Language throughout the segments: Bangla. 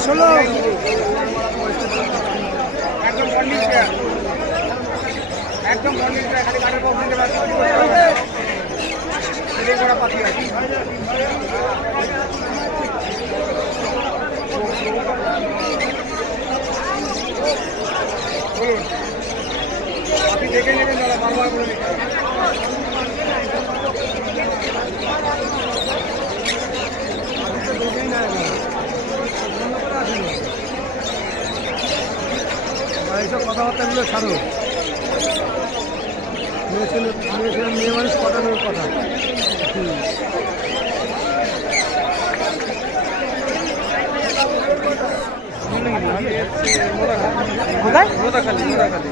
ষোলো একদম খালি কাঠের বক্স দিতে পারছি পাখি আছে আপনি দেখে নেবেন দাদা বারবার বলে দিচ্ছি এইসব কথাবার্তাগুলো ছাড়ো মেয়ে মানুষ পটানোর কথা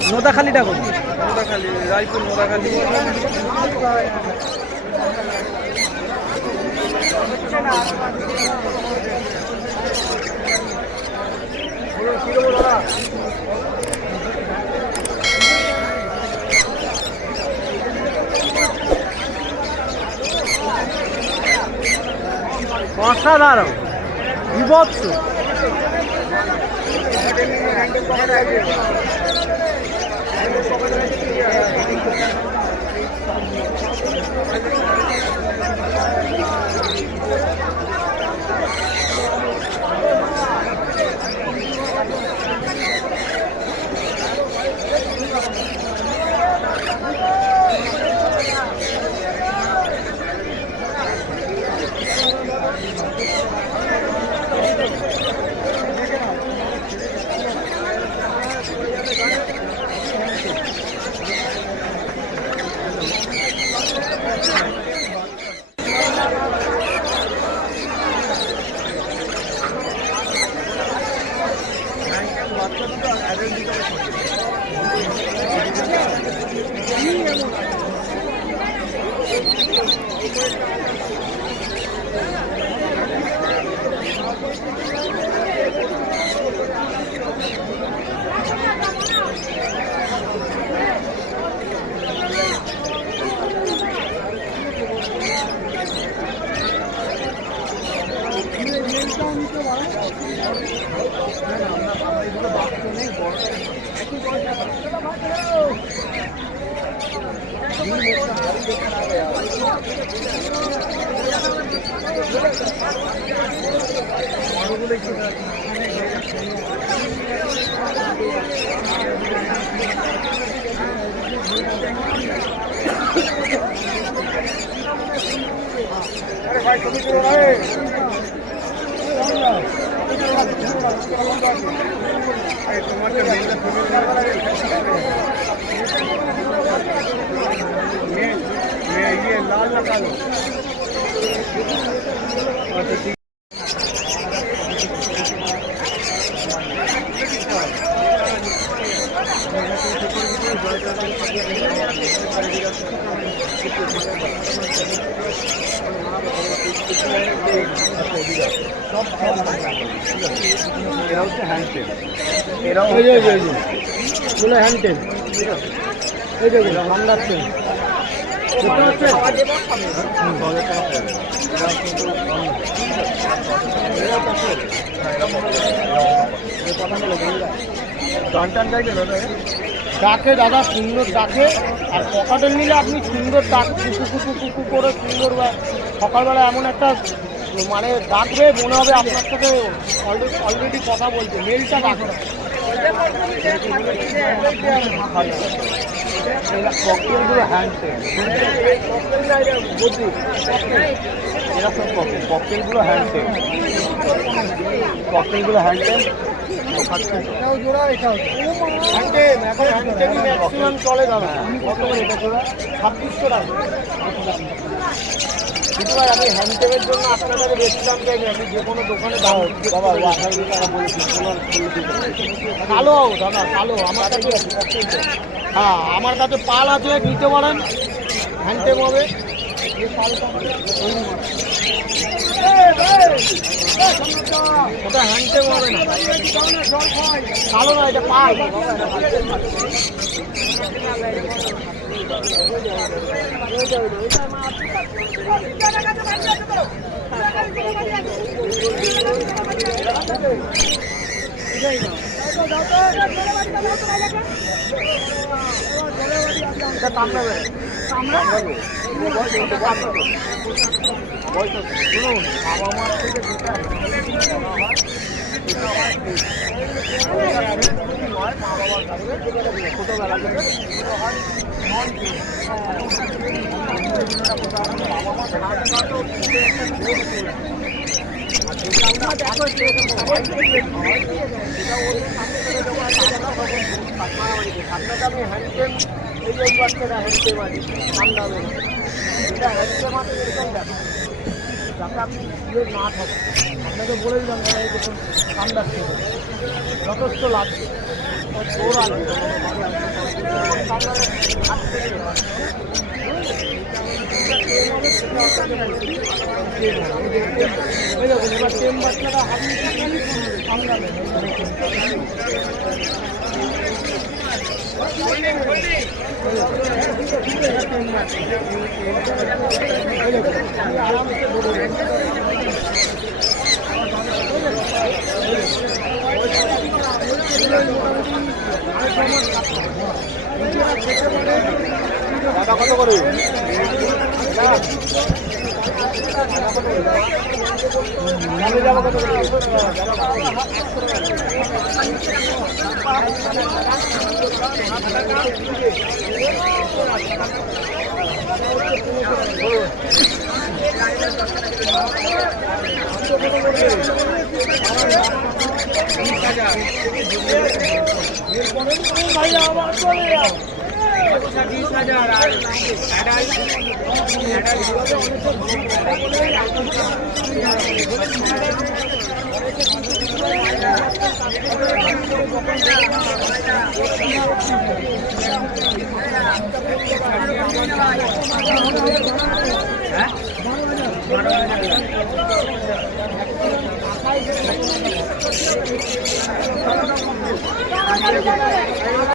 নোদাখালিটা কোন নোদাখালি রায়পুর নোদাখালি অসাধারণ বিভৎস लाल लगा लो হ্যান্ডটেল এই দেখুন মামলার ট্রেন ডাকে দাদা সুন্দর ডাকে আর ককাটেল নিলে আপনি সুন্দর ডাক কুকু করে সুন্দর সকালবেলা এমন একটা মানে ডাকবে মনে হবে আপনার সাথে অলরেডি কথা বলছে মেলটা ডাকবে ককটেলগুলো হ্যান্ডটেল এরকম ককটেলগুলো হ্যান্ডটেল ককটেলগুলো হ্যান্ডটেল এটাও জোড়া এটাও হ্যান্ডটেল এখন হ্যান্ডটেলই ম্যাক্সিমাম চলে দাদা কত করে এটা জোড়া 2600 টাকা কিন্তু ভাই আমি হ্যান্ডটেলের জন্য আপনার কাছে বেশি দাম চাইনি আমি যে কোনো দোকানে দাও বাবা 28 টাকা বলেছি কালো দাদা কালো আমার কাছে হ্যাঁ আমার কাছে পাল আছে নিতে পারেন হ্যান্ডটেল হবে ওটা হ্যান্ডটেল হবে না কালো না এটা পাল এটা কামড়াবে কামড়াবে শুনুন বাবা মার থেকে যেটা হয় মা বাবার কাছে ছোটবেলা থেকে হয় বাবা মা আমি হ্যান্ডেল এই বাচ্চারা হ্যান্ডেল মারি ঠান্ডা হবে না এটা হ্যান্ডেল মাত্র এরকম দেখো যাতে আপনি ইয়ে না থাকে আপনাকে বলে দিলাম দাদা এই দেখুন ঠান্ডার থেকে যথেষ্ট লাগছে জোর আনবে এবার টেম বাচ্চাটা হাত ঠান্ডা দাদা কত করে যাবো কত করে